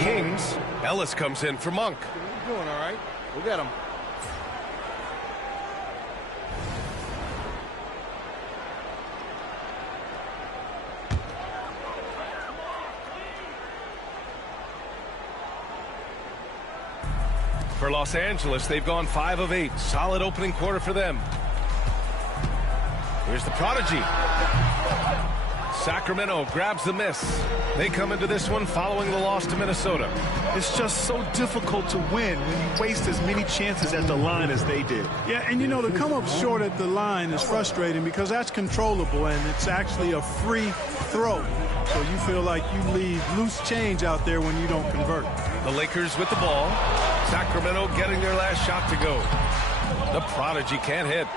Kings, Ellis comes in for Monk. You're doing all right. We'll get him. For Los Angeles, they've gone 5 of 8. Solid opening quarter for them. Here's the prodigy. Sacramento grabs the miss. They come into this one following the loss to Minnesota. It's just so difficult to win when you waste as many chances at the line as they did. Yeah, and you know, to come up short at the line is frustrating because that's controllable and it's actually a free throw. So you feel like you leave loose change out there when you don't convert. The Lakers with the ball. Sacramento getting their last shot to go. The prodigy can't hit.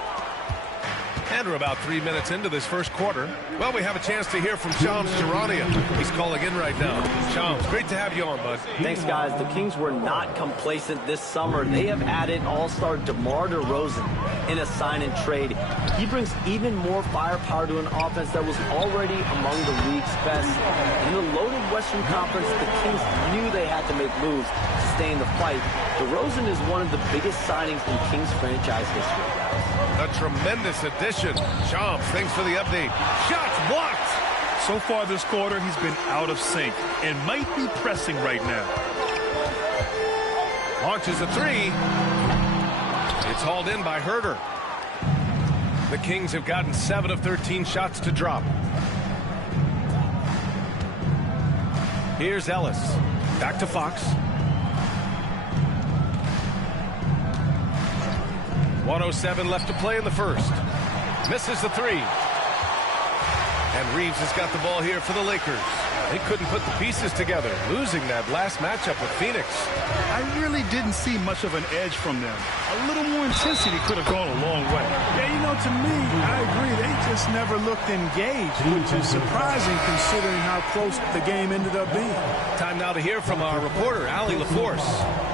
And we're about 3 minutes into this first quarter. Well, we have a chance to hear from Shams Charania. He's calling in right now. Shams, great to have you on, bud. Thanks, guys. The Kings were not complacent this summer. They have added all-star DeMar DeRozan in a sign-and-trade. He brings even more firepower to an offense that was already among the league's best. In the loaded Western Conference, the Kings knew they had to make moves to stay in the fight. DeRozan is one of the biggest signings in Kings franchise history, guys. A tremendous addition. Shams, thanks for the update. Shots blocked. So far this quarter, he's been out of sync and might be pressing right now. Launches a 3. It's hauled in by Herter. The Kings have gotten 7 of 13 shots to drop. Here's Ellis. Back to Fox. 1:07 left to play in the first. Misses the 3. And Reeves has got the ball here for the Lakers. They couldn't put the pieces together, losing that last matchup with Phoenix. I really didn't see much of an edge from them. A little more intensity could have gone a long way. Yeah, you know, to me, I agree. They just never looked engaged, which is surprising considering how close the game ended up being. Time now to hear from our reporter, Allie LaForce.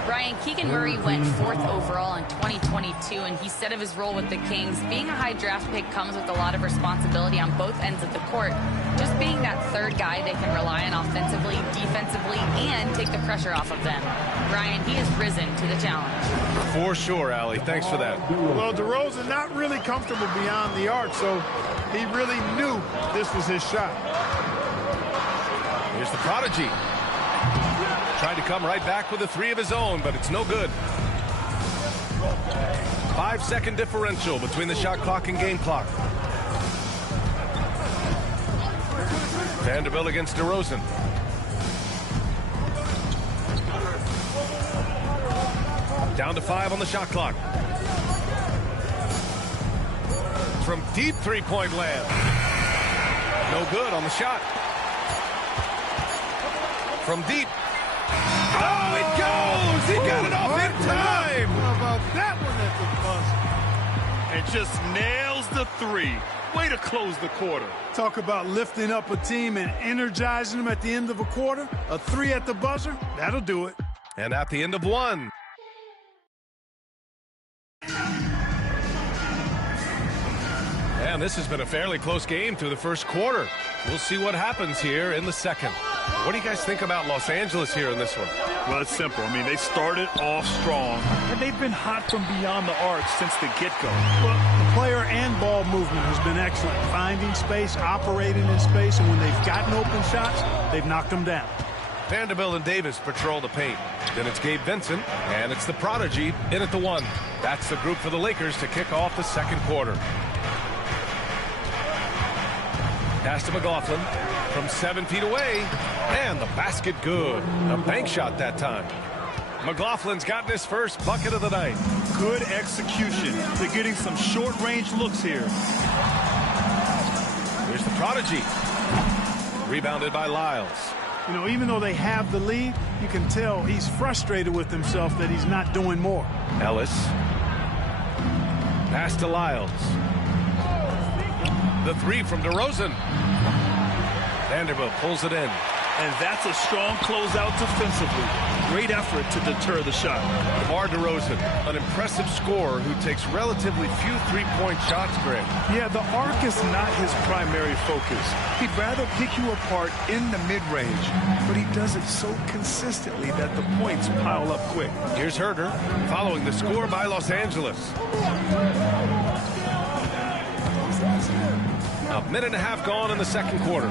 Brian, Keegan Murray went 4th overall in 2022, and he said of his role with the Kings, being a high draft pick comes with a lot of responsibility on both ends of the court. Just being that third guy they can rely on offensively, defensively, and take the pressure off of them. Brian, he has risen to the challenge. For sure, Allie. Thanks for that. Well, DeRozan not really comfortable beyond the arc, so he really knew this was his shot. Here's the prodigy. Tried to come right back with a 3 of his own, but it's no good. 5-second differential between the shot clock and game clock. Vanderbilt against DeRozan. Down to 5 on the shot clock. From deep three-point land. No good on the shot. From deep. Oh, it goes! He got it off in time! How about that one at the buzzer? And just nails the 3. Way to close the quarter. Talk about lifting up a team and energizing them at the end of a quarter. A 3 at the buzzer, that'll do it. And at the end of 1. And this has been a fairly close game through the first quarter. We'll see what happens here in the second. What do you guys think about Los Angeles here in this one? Well, it's simple. I mean, they started off strong, and they've been hot from beyond the arc since the get-go. Well, the player and ball movement has been excellent. Finding space, operating in space, and when they've gotten open shots, they've knocked them down. Vanderbilt and Davis patrol the paint. Then it's Gabe Vincent, and it's the prodigy in at the 1. That's the group for the Lakers to kick off the second quarter. Pass to McLaughlin from 7 feet away, and the basket good. A bank shot that time. McLaughlin's gotten his first bucket of the night. Good execution. They're getting some short-range looks here. Here's the prodigy. Rebounded by Lyles. You know, even though they have the lead, you can tell he's frustrated with himself that he's not doing more. Ellis. Pass to Lyles. The 3 from DeRozan. Vanderbilt pulls it in. And that's a strong closeout defensively. Great effort to deter the shot. DeMar DeRozan, an impressive scorer who takes relatively few three-point shots, Greg. Yeah, the arc is not his primary focus. He'd rather pick you apart in the mid-range, but he does it so consistently that the points pile up quick. Here's Herter following the score by Los Angeles. A minute and a half gone in the second quarter.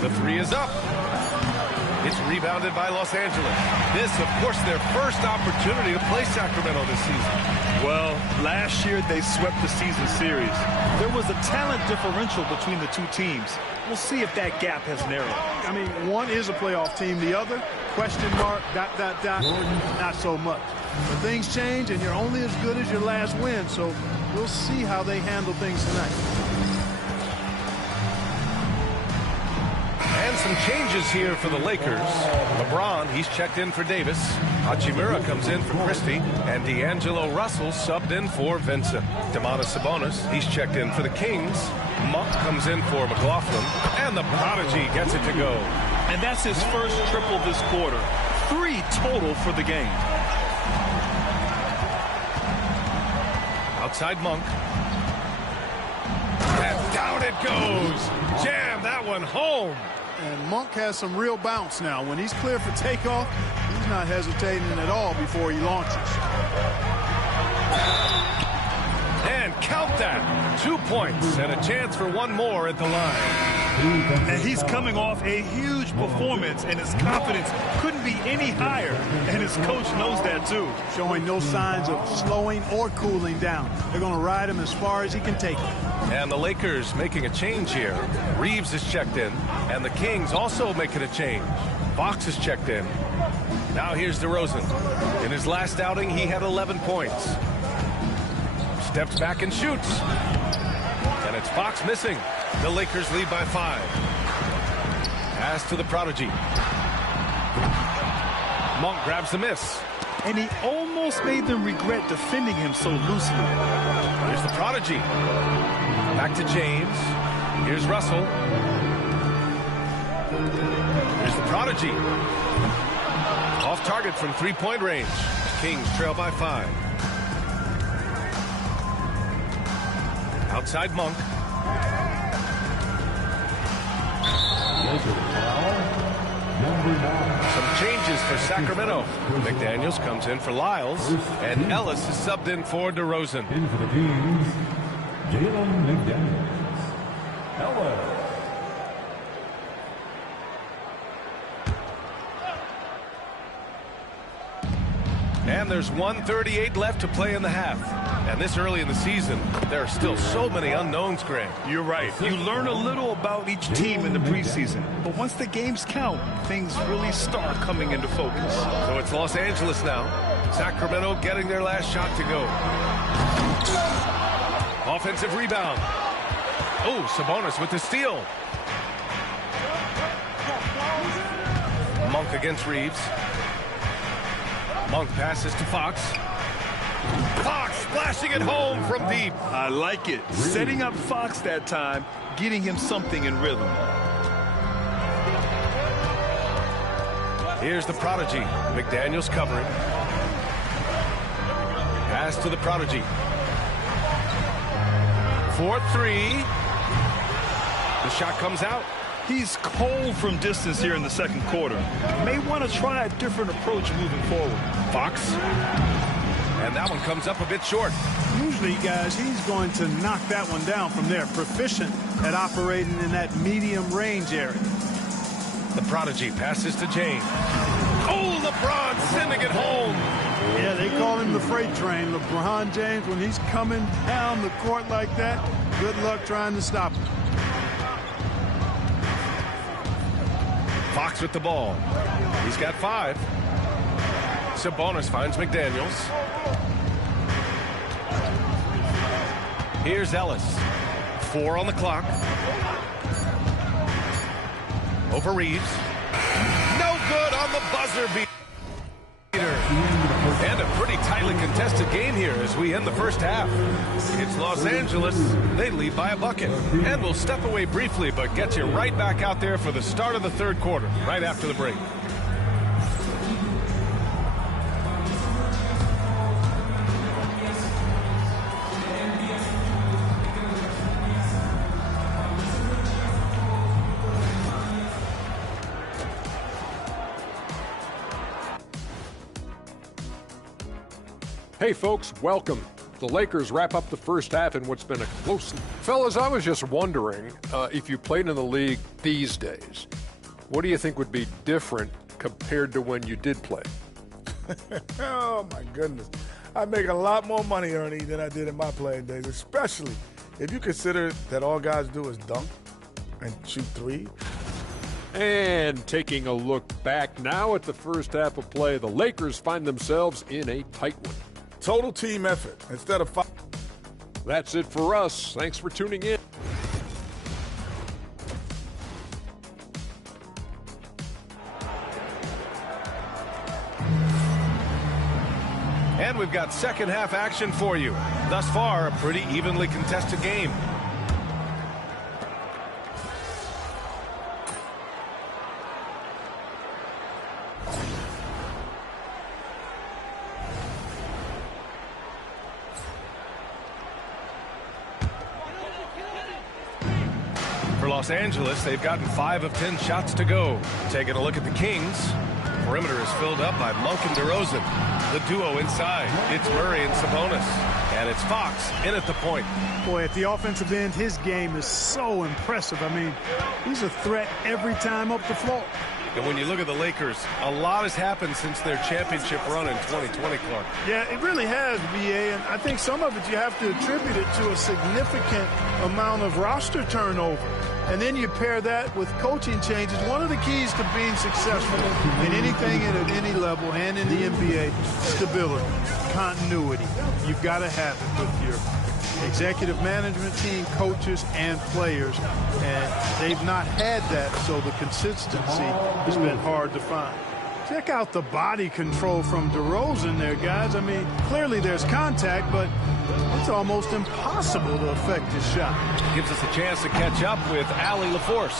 The three is up. It's rebounded by Los Angeles. This, of course, their first opportunity to play Sacramento this season. Well, last year they swept the season series. There was a talent differential between the two teams. We'll see if that gap has narrowed. I mean, one is a playoff team. The other, question mark, ... not so much. But things change, and you're only as good as your last win. So we'll see how they handle things tonight. And some changes here for the Lakers. LeBron, he's checked in for Davis. Hachimura comes in for Christie. And D'Angelo Russell subbed in for Vincent. Domantas Sabonis, he's checked in for the Kings. Monk comes in for McLaughlin. And the Prodigy gets it to go. And that's his first triple this quarter. 3 total for the game. Outside Monk. And down it goes. Jam that one home. And Monk has some real bounce now. When he's clear for takeoff, he's not hesitating at all before he launches. And count that. 2 points and a chance for one more at the line. And he's coming off a huge performance, and his confidence couldn't be any higher. And his coach knows that, too. Showing no signs of slowing or cooling down. They're going to ride him as far as he can take him. And the Lakers making a change here. Reeves is checked in. And the Kings also making a change. Fox is checked in. Now here's DeRozan. In his last outing, he had 11 points. Steps back and shoots. And it's Fox missing. The Lakers lead by 5. Pass to the Prodigy. Monk grabs the miss. And he almost made them regret defending him so loosely. Here's the Prodigy. Back to James. Here's Russell. Here's the Prodigy. Off target from three-point range. Kings trail by 5. Outside Monk. Some changes for Sacramento. McDaniels comes in for Lyles, and Ellis is subbed in for DeRozan. In for the Kings, Jalen McDaniels. Ellis. And there's 1:38 left to play in the half. And this early in the season, there are still so many unknowns, Greg. You're right. You learn a little about each team in the preseason. But once the games count, things really start coming into focus. So it's Los Angeles now. Sacramento getting their last shot to go. Offensive rebound. Oh, Sabonis with the steal. Monk against Reeves. Monk passes to Fox. Fox splashing it home from deep. I like it. Setting up Fox that time, getting him something in rhythm. Here's the Prodigy. McDaniels covering. Pass to the Prodigy. 4-3. The shot comes out. He's cold from distance here in the second quarter. May want to try a different approach moving forward. Fox. And that one comes up a bit short. Usually, guys, he's going to knock that one down from there. Proficient at operating in that medium range area. The Prodigy passes to James. Oh, LeBron sending it home. Yeah, they call him the freight train. LeBron James, when he's coming down the court like that, good luck trying to stop him. Fox with the ball. He's got 5. Sabonis finds McDaniels. Here's Ellis. 4 on the clock. Over Reeves. No good on the buzzer beater. And a pretty tightly contested game here as we end the first half. It's Los Angeles. They lead by a bucket. And we'll step away briefly, but get you right back out there for the start of the third quarter, right after the break. Hey folks, welcome. The Lakers wrap up the first half in what's been a close... Fellas, I was just wondering if you played in the league these days, what do you think would be different compared to when you did play? Oh, my goodness. I make a lot more money, Ernie, than I did in my playing days, especially if you consider that all guys do is dunk and shoot three. And taking a look back now at the first half of play, the Lakers find themselves in a tight one. Total team effort instead of five. That's it for us. Thanks for tuning in. And we've got second half action for you. Thus far, a pretty evenly contested game. For Los Angeles, they've gotten 5 of 10 shots to go. Taking a look at the Kings. Perimeter is filled up by Monk and DeRozan. The duo inside. It's Murray and Sabonis. And it's Fox in at the point. Boy, at the offensive end, his game is so impressive. I mean, he's a threat every time up the floor. And when you look at the Lakers, a lot has happened since their championship run in 2020, Clark. Yeah, it really has, B.A., and I think some of it you have to attribute it to a significant amount of roster turnover. And then you pair that with coaching changes. One of the keys to being successful in anything and at any level and in the NBA, stability, continuity. You've got to have it with your executive management team, coaches, and players. And they've not had that, so the consistency has been hard to find. Check out the body control from DeRozan there, guys. I mean, clearly there's contact, but it's almost impossible to affect his shot. Gives us a chance to catch up with Allie LaForce.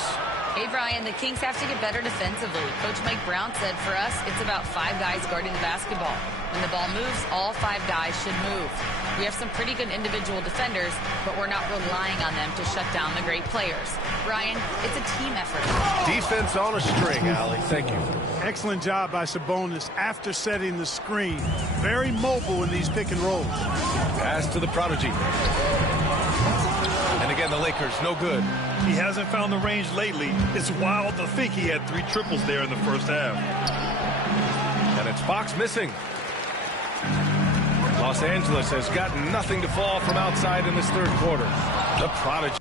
Hey, Brian, the Kings have to get better defensively. Coach Mike Brown said for us, it's about 5 guys guarding the basketball. When the ball moves, all 5 guys should move. We have some pretty good individual defenders, but we're not relying on them to shut down the great players. Brian, it's a team effort. Defense on a string, Allie. Thank you. Excellent job by Sabonis after setting the screen. Very mobile in these pick and rolls. Pass to the prodigy. And again, the Lakers, no good. He hasn't found the range lately. It's wild to think he had 3 triples there in the first half. And it's Fox missing. Los Angeles has gotten nothing to fall from outside in this third quarter. The prodigy.